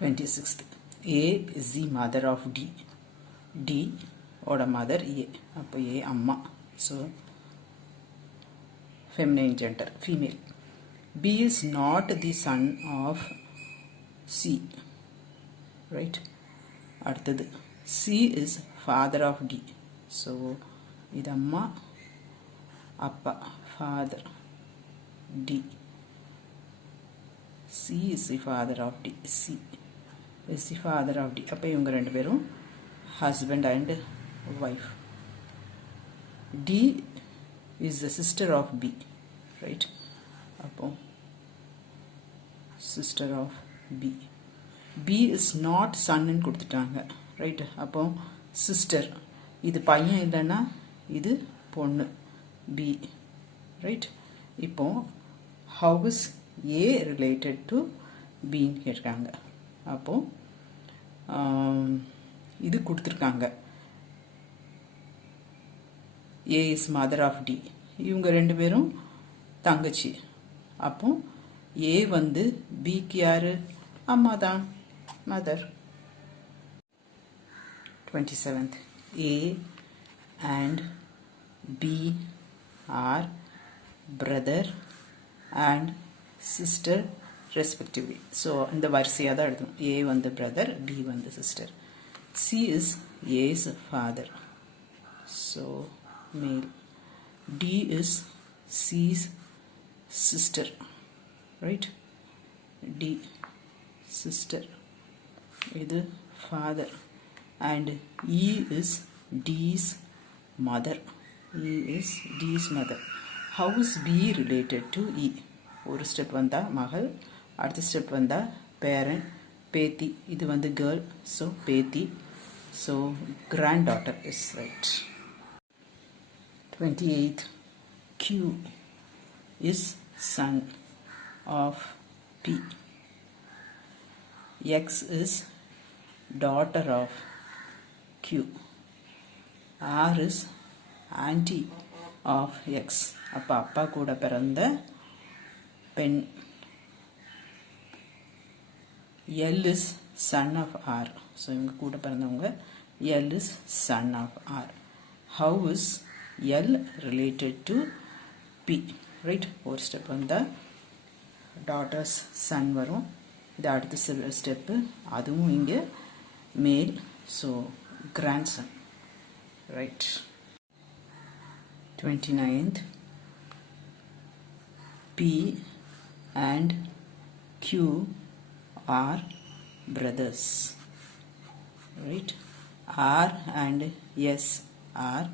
26th. A is the mother of D. D oda mother A. அப்போ A அம்மா. So feminine gender, female. B is not the son of C. Right? அடுத்தது C is father of D. So இது அம்மா அப்பா father D. C is the father of D. C is the father of D. அப்போ இவங்க ரெண்டு பேரும் husband and wife. D is the sister of B. Right? அப்போ sister of B. B is not son ன்னு கொடுத்துட்டாங்க. Right? அப்போ sister. இது பையன் இல்லைன்னா இது பொண்ணு B. Right? இப்போ how is A related to B ன்னு கேட்குறாங்க. அப்போ இது கொடுத்துருக்காங்க. A is mother of D. இவங்க ரெண்டு பேரும் தங்கச்சி. அப்போ A வந்து Bக்கு யாரு? அம்மா தான், mother. 27th. A and B are brother and sister respectively. So இந்த வரிசையாக தான் எழுதணும். A வந்து brother, B வந்து sister. C is A's father. So male. D is C's sister. Right? D sister. இது father. And E is D's mother. E is D's mother. How is B related to E? ஒரு step வந்தா மகள், அடுத்த step வந்தா பேரன், பேத்தி. இது வந்து கேர்ள், ஸோ பேத்தி. So granddaughter is right. 28th. Q is son of P. X is daughter of Q. R is auntie of X. அப்பா அப்பா கூட பிறந்த பெண். L is son of R. So இவங்க கூட பிறந்தவங்க. L is son of R. How is L related to P? Right? ஒரு step வந்தால் டாட்டர்ஸ் சன் வரும். இது அடுத்த ஸ்டெப்பு, அதுவும் இங்கே மேல். So grandson. Right? 29th. P and Q are brothers. Right? R and S are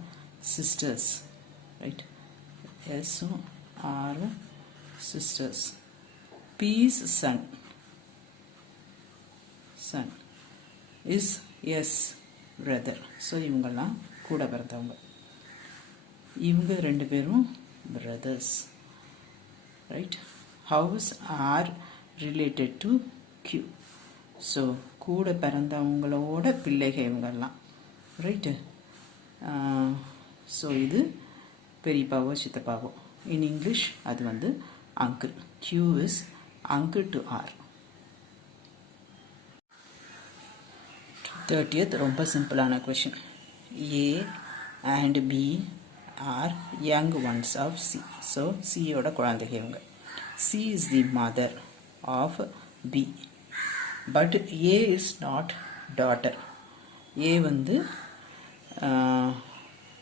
sisters. Right? S are sisters. P's son is S brother. So இவங்கெல்லாம் கூட பிறந்தவங்க. இவங்க ரெண்டு பேரும் brothers. Right? How is R related to Q? So கூட பிறந்தவங்களோட பிள்ளைகள் இவங்கெல்லாம். Right? So இது பெரியப்பாவோ சித்தப்பாவோ. இன் இங்கிலீஷ் அது வந்து uncle. Q is uncle to R. 30th. ரொம்ப சிம்பிளான question. A and B are young ones of C. So C யோட குழந்தைகள் இவங்க. C is the mother of B. But A is not daughter. A வந்து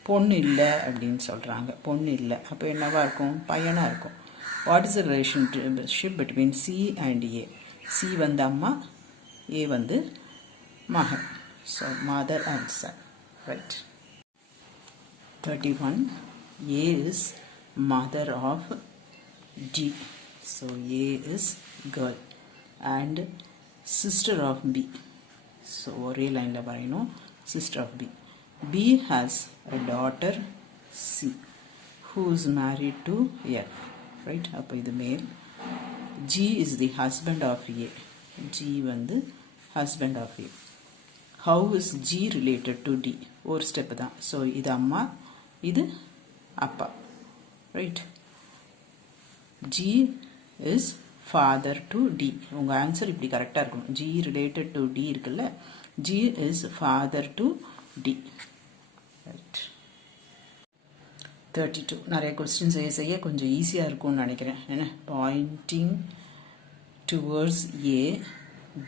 பொண்ணு இல்லை அப்படின்னு சொல்கிறாங்க. பொண்ணு இல்லை. அப்போ என்னவா இருக்கும்? பையனாக இருக்கும். What is the relationship between C and A? C வந்து அம்மா, A வந்து மகன். So mother and son. Right? 31. A is mother of D. So A is girl and sister of B. So ஒரே லைனில் வரையணும். sister of B. B has a daughter C who is married to F. Right? அப்போ இது மேல். G is the husband of A. G வந்து husband of A. How is G related to D? ஒரு step தான். So இது அம்மா, இது அப்பா. Right? G is father to D. உங்கள் ஆன்சர் இப்படி கரெக்டாக இருக்கணும். G related to D இருக்குல்ல, G is father to D. Right. 32. நிறைய கொஸ்டின்ஸ் செய்ய கொஞ்சம் ஈஸியாக இருக்கும்னு நினைக்கிறேன். என்ன, பாயிண்டிங் டுவர்ட்ஸ் A,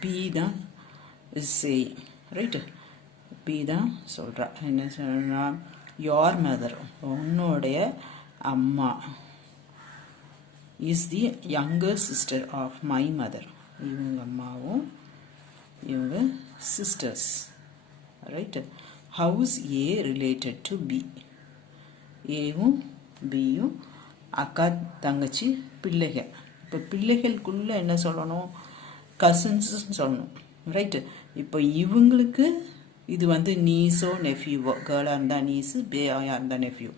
B தான் is saying, ரைட்டு, B தான் சொல்கிறா. என்ன சொல்கிறா, your mother, உன்னுடைய அம்மா, is the younger sister of my mother. இவங்க அம்மாவும் இவங்க sisters, right. How is A related to B? ஏவும் பியும் அக்கா தங்கச்சி பிள்ளைகள். இப்போ பிள்ளைகளுக்குள்ளே என்ன சொல்லணும், கசின்ஸ்ன்னு சொல்லணும், ரைட்டு. இப்போ இவங்களுக்கு இது வந்து நீஸோ நெஃப்யூவோ, கேர்ளாக இருந்தால் நீஸு, பேயாக இருந்தால் நெஃப்யூ.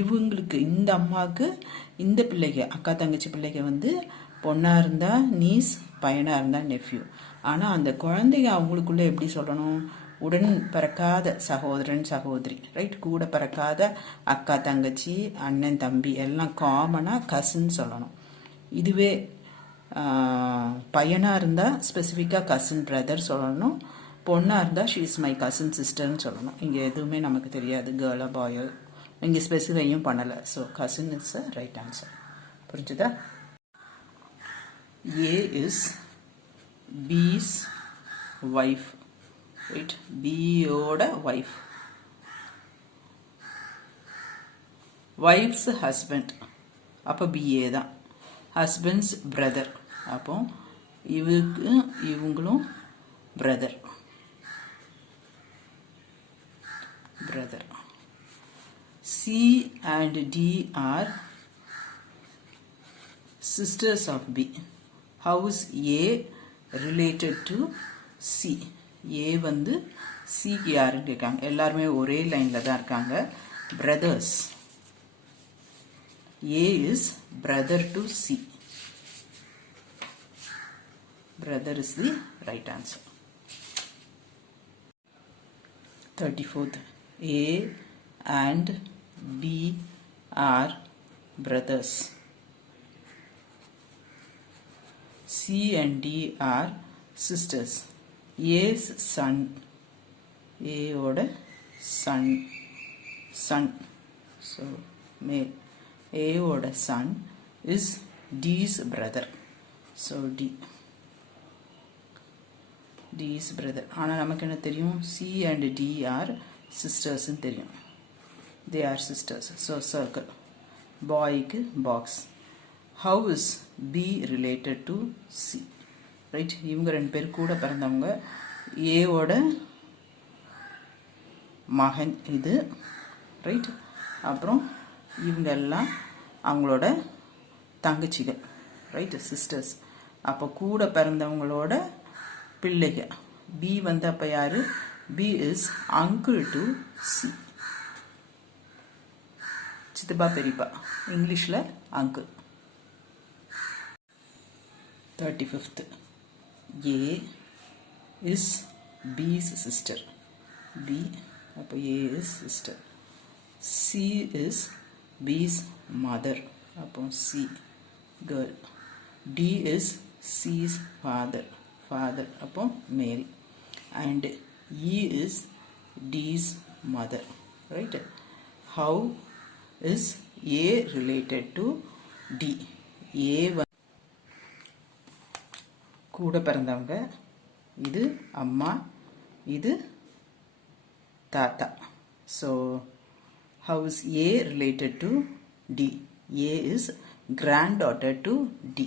இவங்களுக்கு இந்த அம்மாவுக்கு இந்த பிள்ளைங்க அக்கா தங்கச்சி பிள்ளைங்க வந்து பொண்ணாக இருந்தால் நீஸ், பையனாக இருந்தால் நெஃப்யூ. ஆனால் அந்த குழந்தைங்க அவங்களுக்குள்ளே எப்படி சொல்லணும், உடன் பிறக்காத சகோதரன் சகோதரி, ரைட், கூட பிறக்காத அக்கா தங்கச்சி அண்ணன் தம்பி எல்லாம் காமனாக கசின் சொல்லணும். இதுவே பையனாக இருந்தால் ஸ்பெசிஃபிக்காக கசின் பிரதர் சொல்லணும், பொண்ணாக இருந்தால் ஷீ இஸ் மை கசின் சிஸ்டர்னு சொல்லணும். இங்கே எதுவுமே நமக்கு தெரியாது, கேர்ளோ பாயோ, இங்கே ஸ்பெசிஃபையும் பண்ணலை. So cousin is a right answer. புரிஞ்சுதா? ஏ இஸ் பீஸ் ஒய்ஃப், ரைட், பியோட ஒய்ஃப். ஒய்ஃப்ஸ் ஹஸ்பண்ட், அப்போ பிஏ தான். ஹஸ்பண்ட்ஸ் பிரதர், அப்போ இவங்களும் brother. Brother. C and D are sisters of B. How is A related to C? A வந்து Cக்கு யாருன்னு கேட்காங்க. எல்லாருமே ஒரே லைனில் தான் இருக்காங்க, brothers. A is brother to C. Brother is the right answer. 34th. A and B are brothers. C and D are sisters. A's son, A oda son, so male. A oda son is D's brother, so D's brother. ஆனால் நமக்கு என்ன தெரியும், C and D are sisters ன்னு தெரியும். They are sisters, so circle. Boyக்கு box. How is B related to C? Right, இவங்க ரெண்டு பேர் கூட பிறந்தவங்க. ஏவோட மகன் இது, ரைட். அப்புறம் இவங்க எல்லாம் அவங்களோட தங்கச்சிகள், ரைட், சிஸ்டர்ஸ். அப்போ கூட பிறந்தவங்களோட பிள்ளைகள். பி வந்து அப்போ யாரு, B is uncle to C, சித்தப்பா பெரியப்பா, இங்கிலீஷில் uncle. 35th. A is B's sister. B, அப்போ A is sister. C is B's mother, அப்போ C, girl. D is C's father, அப்போ male. And E is D's mother, right? How is A related to D? A கூட பிறந்தவங்க, இது அம்மா, இது தாத்தா. So how is A related to D? A is granddaughter to D.